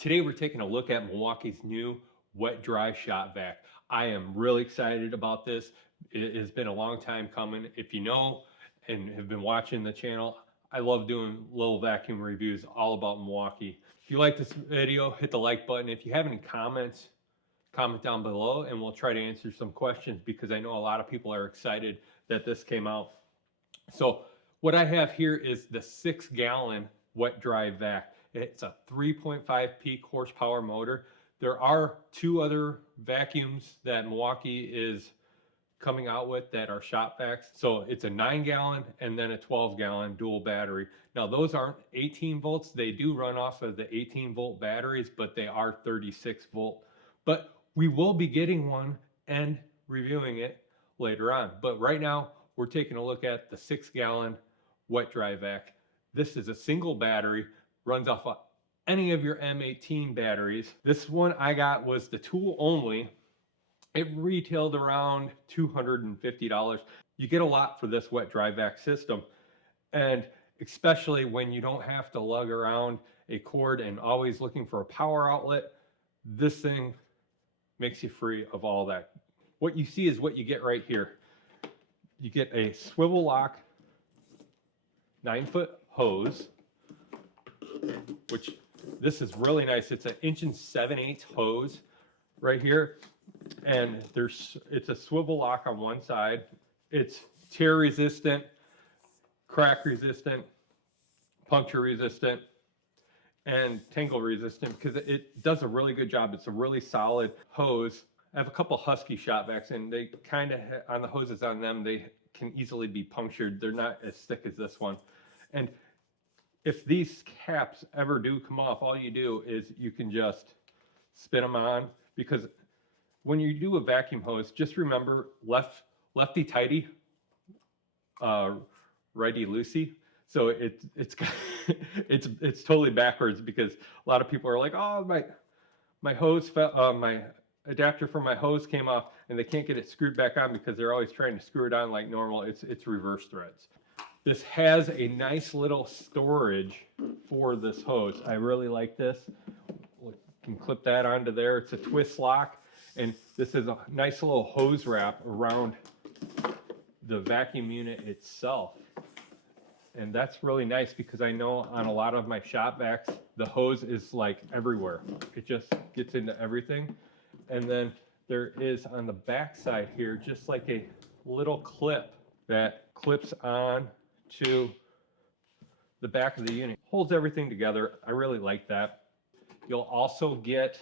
Today we're taking a look at Milwaukee's new wet dry shop vac. I am really excited about this. It has been a long time coming. If you know and have been watching the channel, I love doing little vacuum reviews all about Milwaukee. If you like this video, hit the like button. If you have any comments, comment down below and we'll try to answer some questions because I know a lot of people are excited that this came out. So what I have here is the 6-gallon wet dry vac. It's a 3.5 peak horsepower motor. There are two other vacuums that Milwaukee is coming out with that are shop vacs. So it's a 9-gallon and then a 12-gallon dual battery. Now those aren't 18 volts. They do run off of the 18-volt batteries, but they are 36 volt. But we will be getting one and reviewing it later on. But right now we're taking a look at the 6-gallon wet dry vac. This is a single battery, runs off of any of your M18 batteries. This one I got was the tool only. It retailed around $250. You get a lot for this wet dry vac system, and especially when you don't have to lug around a cord and always looking for a power outlet, this thing makes you free of all that. What you see is what you get right here. You get a swivel lock 9-foot hose, which this is really nice. It's an 1 7/8" hose right here, and it's a swivel lock on one side. It's tear resistant, crack resistant, puncture resistant, and tangle resistant because it does a really good job. It's a really solid hose. I have a couple Husky shop vacs, and they kind of, on the hoses on them, they can easily be punctured. They're not as thick as this one. And if these caps ever do come off, all you do is you can just spin them on, because when you do a vacuum hose, just remember lefty tighty, righty loosey. So it's it's totally backwards, because a lot of people are like, oh, my hose fell, my adapter for my hose came off, and they can't get it screwed back on because they're always trying to screw it on like normal. It's reverse threads. This has a nice little storage for this hose. I really like this. You can clip that onto there. It's a twist lock, and this is a nice little hose wrap around the vacuum unit itself. And that's really nice because I know on a lot of my shop vacs, the hose is like everywhere. It just gets into everything. And then there is on the back side here, just like a little clip that clips on to the back of the unit. Holds everything together. I really like that. You'll also get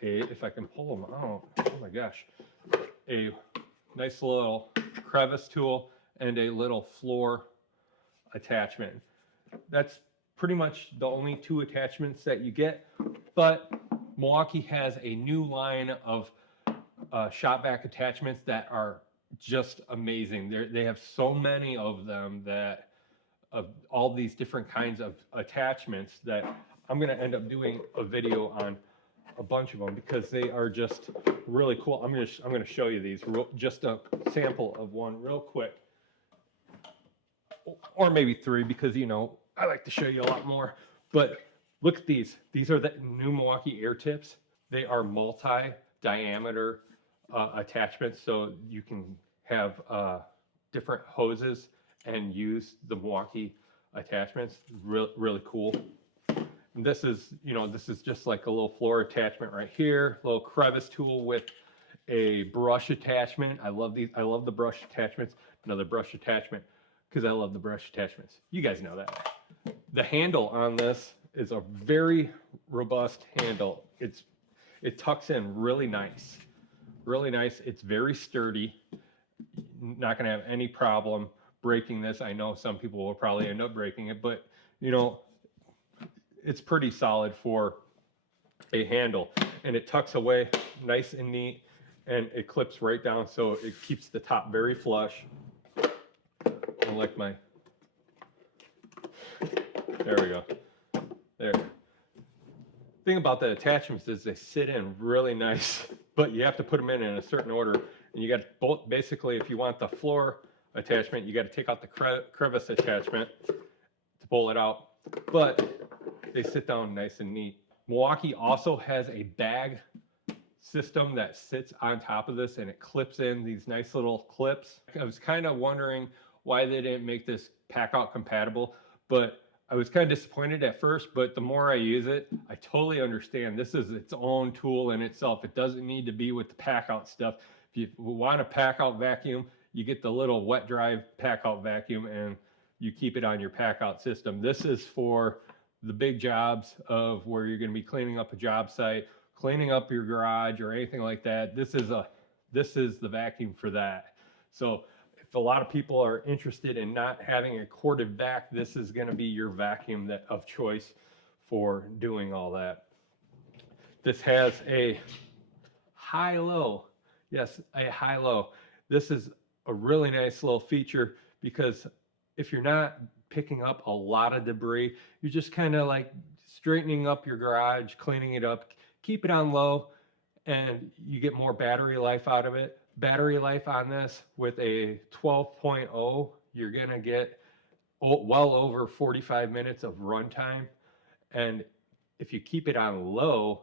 if I can pull them out, oh my gosh, a nice little crevice tool and a little floor attachment. That's pretty much the only two attachments that you get, but Milwaukee has a new line of shop vac attachments that are just amazing. They have so many of them, that of all these different kinds of attachments, that I'm going to end up doing a video on a bunch of them because they are just really cool. I'm going to show you these, just a sample of one real quick, or maybe three, because you know I like to show you a lot more. But look at these. These are the new Milwaukee air tips. They are multi-diameter attachments, so you can have different hoses and use the Milwaukee attachments. Really cool. And this is, you know, this is just like a little floor attachment right here, little crevice tool with a brush attachment. I love these. I love the brush attachments. Another brush attachment, because I love the brush attachments. You guys know that. The handle on this is a very robust handle. It tucks in really nice. Really nice. It's very sturdy. Not going to have any problem breaking this. I know some people will probably end up breaking it, but you know, it's pretty solid for a handle, and it tucks away nice and neat, and it clips right down, so it keeps the top very flush. I like my, there we go. There. Thing about the attachments is they sit in really nice, but you have to put them in a certain order, and you got both. Basically, if you want the floor attachment, you got to take out the crevice attachment to pull it out, but they sit down nice and neat. Milwaukee also has a bag system that sits on top of this, and it clips in these nice little clips. I was kind of wondering why they didn't make this pack out compatible, but I was kind of disappointed at first, but the more I use it, I totally understand. This is its own tool in itself. It doesn't need to be with the pack out stuff. If you want a pack out vacuum, you get the little wet dry pack out vacuum and you keep it on your pack out system. This is for the big jobs of where you're going to be cleaning up a job site, cleaning up your garage or anything like that. This is the vacuum for that. So if a lot of people are interested in not having a corded vac, this is going to be your vacuum of choice for doing all that. This has a high-low. Yes, a high-low. This is a really nice little feature because if you're not picking up a lot of debris, you're just kind of like straightening up your garage, cleaning it up, keep it on low, and you get more battery life out of it. Battery life on this with a 12.0, you're gonna get well over 45 minutes of runtime. And if you keep it on low,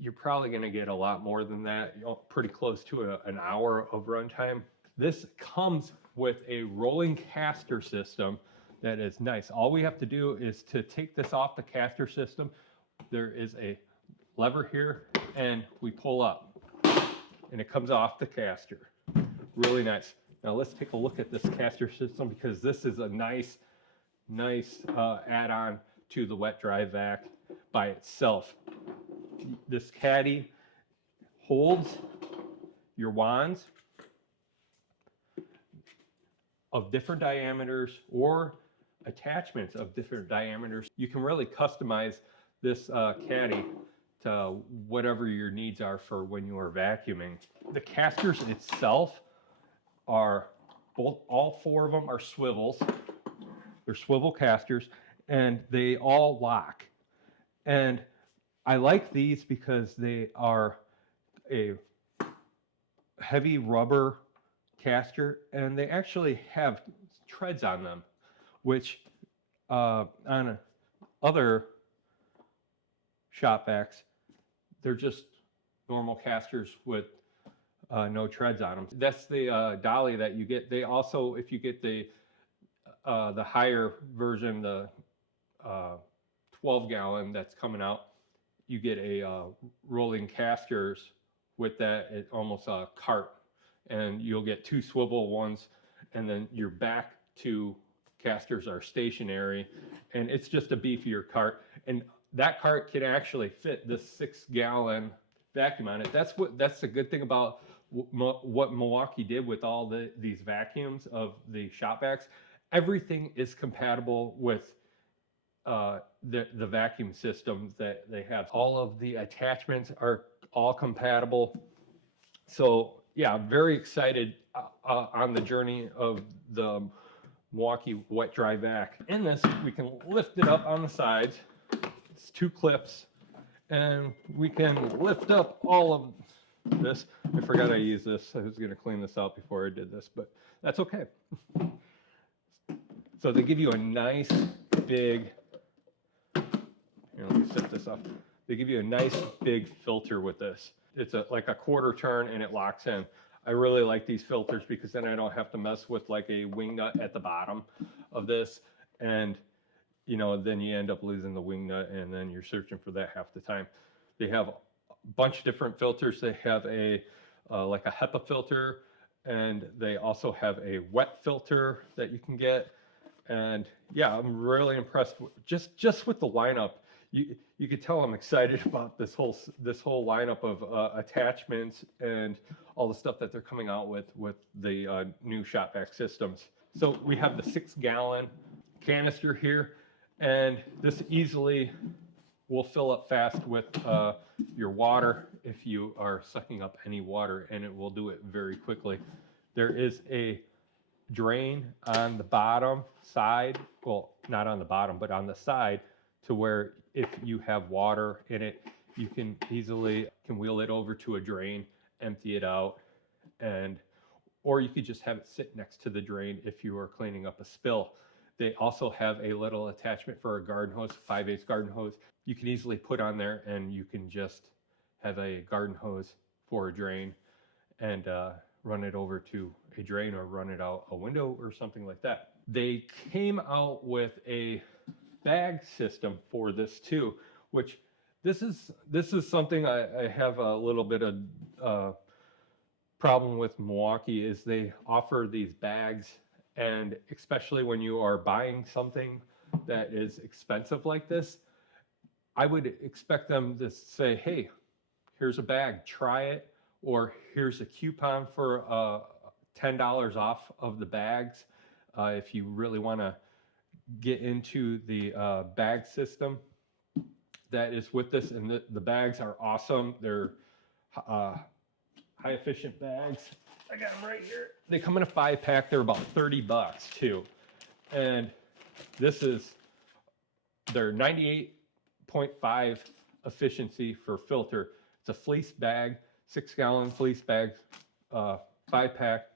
you're probably gonna get a lot more than that, pretty close to an hour of runtime. This comes with a rolling caster system that is nice. All we have to do is to take this off the caster system. There is a lever here and we pull up and it comes off the caster. Really nice. Now let's take a look at this caster system because this is a nice add-on to the wet dry vac by itself. This caddy holds your wands of different diameters or attachments of different diameters. You can really customize this caddy to whatever your needs are for when you are vacuuming. The casters itself are all four of them are swivels. They're swivel casters and they all lock. And I like these because they are a heavy rubber caster and they actually have treads on them, which on other shop vacs, they're just normal casters with no treads on them. That's the dolly that you get. They also, if you get the higher version, the 12 gallon that's coming out, you get a rolling casters with that. It's almost a cart, and you'll get two swivel ones, and then your back two casters are stationary, and it's just a beefier cart. And that cart can actually fit this 6 gallon vacuum on it. That's the good thing about what Milwaukee did with all these vacuums of the shop vacs. Everything is compatible with the vacuum systems that they have. All of the attachments are all compatible. So yeah, I'm very excited on the journey of the Milwaukee wet dry vac. In this, we can lift it up on the sides. It's 2 clips, and we can lift up all of this. I forgot I used this. I was going to clean this out before I did this, but that's okay. So they give you a nice big, here, let me set this up. They give you a nice big filter with this. It's like a quarter turn and it locks in. I really like these filters because then I don't have to mess with like a wing nut at the bottom of this, and you know, then you end up losing the wing nut and then you're searching for that half the time. They have a bunch of different filters. They have a like a HEPA filter, and they also have a wet filter that you can get. And yeah, I'm really impressed with, just with the lineup. You could tell I'm excited about this whole lineup of attachments and all the stuff that they're coming out with the new shop vac systems. So we have the 6 gallon canister here, and this easily will fill up fast with your water if you are sucking up any water, and it will do it very quickly. There is a drain on the bottom side, well, not on the bottom, but on the side, to where if you have water in it, you can easily wheel it over to a drain, empty it out, or you could just have it sit next to the drain if you are cleaning up a spill. They also have a little attachment for a garden hose, 5/8 garden hose. You can easily put on there, and you can just have a garden hose for a drain and run it over to a drain or run it out a window or something like that. They came out with a bag system for this too, which this is something I have a little bit of problem with Milwaukee, is they offer these bags, and especially when you are buying something that is expensive like this, I would expect them to say, hey, here's a bag, try it, or here's a coupon for $10 off of the bags if you really want to get into the bag system that is with this. And the bags are awesome. They're high efficient bags. I got them right here. They come in a 5-pack. They're about $30 too. And this is their 98.5 efficiency for filter. It's a fleece bag, 6-gallon fleece bag, 5-pack.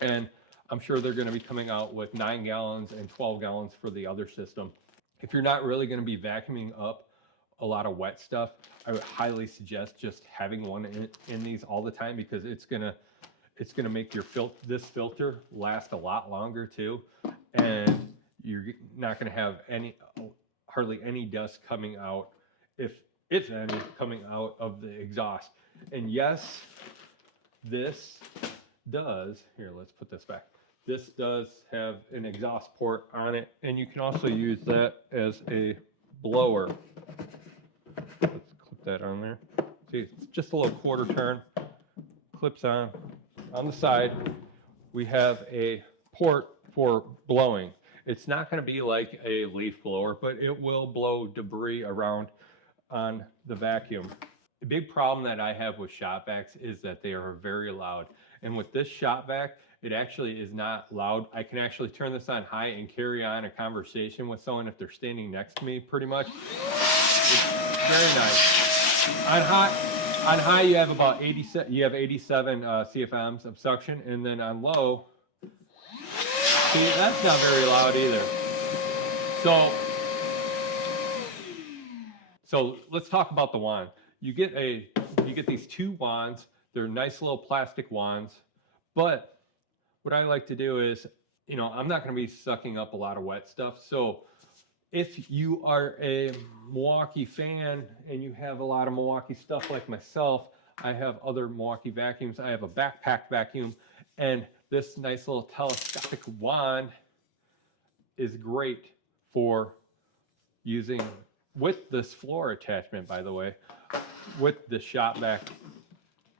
And I'm sure they're going to be coming out with 9 gallons and 12 gallons for the other system. If you're not really going to be vacuuming up a lot of wet stuff, I would highly suggest just having one in these all the time, because it's gonna make your this filter last a lot longer too, and you're not going to have hardly any dust coming out, if any, coming out of the exhaust. And yes, this does, here, let's put this back. This does have an exhaust port on it, and you can also use that as a blower. Let's clip that on there. See, it's just a little quarter turn, clips on. On the side, we have a port for blowing. It's not going to be like a leaf blower, but it will blow debris around on the vacuum. The big problem that I have with shop vacs is that they are very loud. And with this shop vac, it actually is not loud. I can actually turn this on high and carry on a conversation with someone if they're standing next to me, pretty much. It's very nice. On high, you have about 87 CFMs of suction, and then on low, see, that's not very loud either. So let's talk about the wand. You get these 2 wands. They're nice little plastic wands, but what I like to do is, I'm not going to be sucking up a lot of wet stuff. So if you are a Milwaukee fan and you have a lot of Milwaukee stuff like myself, I have other Milwaukee vacuums. I have a backpack vacuum, and this nice little telescopic wand is great for using with this floor attachment, by the way, with the shop vac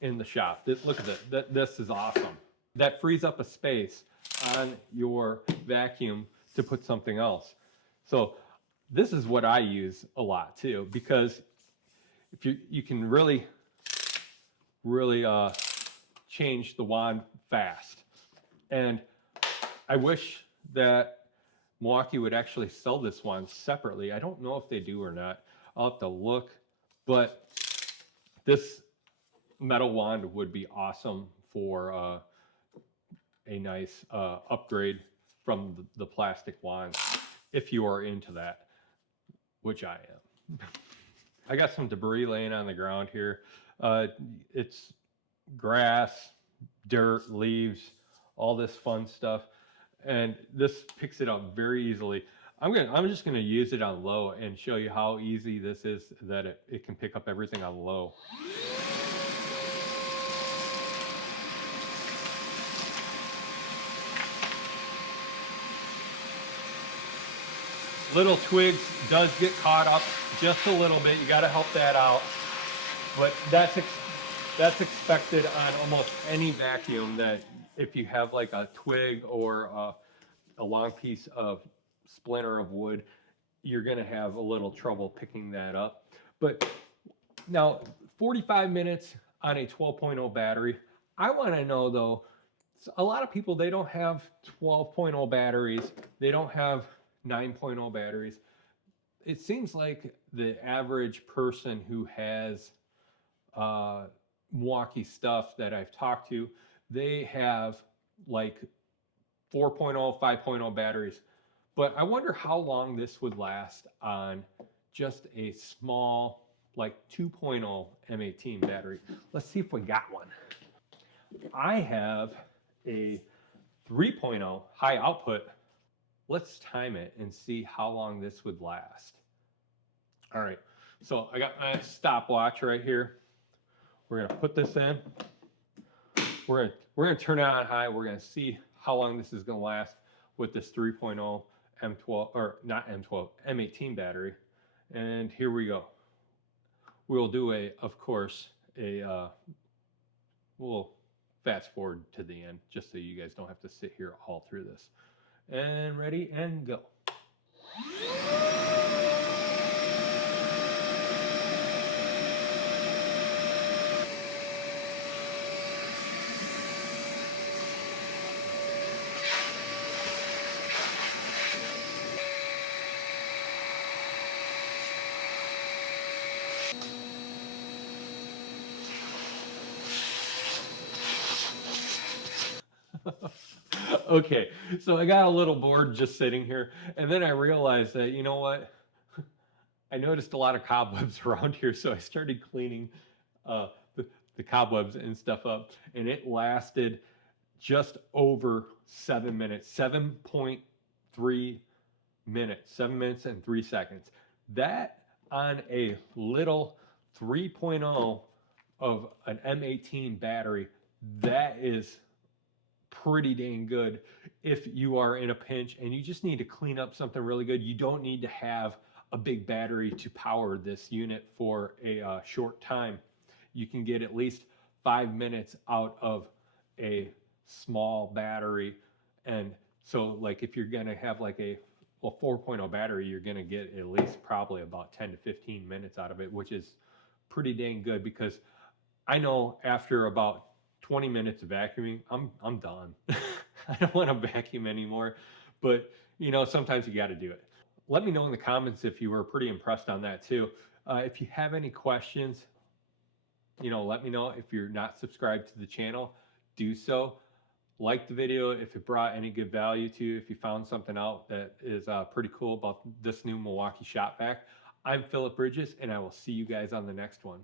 in the shop. Look at this. This is awesome. That frees up a space on your vacuum to put something else. So this is what I use a lot too, because if you can really change the wand fast. And I wish that Milwaukee would actually sell this wand separately. I don't know if they do or not. I'll have to look, but this metal wand would be awesome for a nice upgrade from the plastic wand, if you are into that, which I am. I got some debris laying on the ground here. It's grass, dirt, leaves, all this fun stuff, and this picks it up very easily. I'm just gonna use it on low and show you how easy this is, that it can pick up everything on low. Little twigs does get caught up just a little bit. You got to help that out, but that's expected on almost any vacuum, that if you have like a twig or a long piece of splinter of wood, you're going to have a little trouble picking that up. But now 45 minutes on a 12.0 battery. I want to know though, a lot of people, they don't have 12.0 batteries. They don't have 9.0 batteries. It seems like the average person who has Milwaukee stuff that I've talked to, they have like 4.0, 5.0 batteries. But I wonder how long this would last on just a small, like 2.0 M18 battery. Let's see if we got one. I have a 3.0 high output. Let's time it and see how long this would last. All right, so I got my stopwatch right here. We're gonna put this in. We're gonna turn it on high. We're gonna see how long this is gonna last with this 3.0 M12, or not M12, M18 battery. And here we go. We'll do of course, we'll fast forward to the end just so you guys don't have to sit here all through this. And ready and go. Okay, so I got a little bored just sitting here, and then I realized that, you know what? I noticed a lot of cobwebs around here, so I started cleaning uh, the cobwebs and stuff up, and it lasted just over 7 minutes, 7.3 minutes, 7 minutes and 3 seconds. That on a little 3.0 of an M18 battery, that is pretty dang good if you are in a pinch and you just need to clean up something really good. You don't need to have a big battery to power this unit for a short time. You can get at least 5 minutes out of a small battery. And so like if you're gonna have like a 4.0 battery, you're gonna get at least probably about 10 to 15 minutes out of it, which is pretty dang good, because I know after about 20 minutes of vacuuming, I'm done. I don't want to vacuum anymore, but you know, sometimes you got to do it. Let me know in the comments if you were pretty impressed on that too. If you have any questions, you know, let me know. If you're not subscribed to the channel, do so. Like the video if it brought any good value to you, if you found something out that is pretty cool about this new Milwaukee shop vac. I'm Philip Bridges, and I will see you guys on the next one.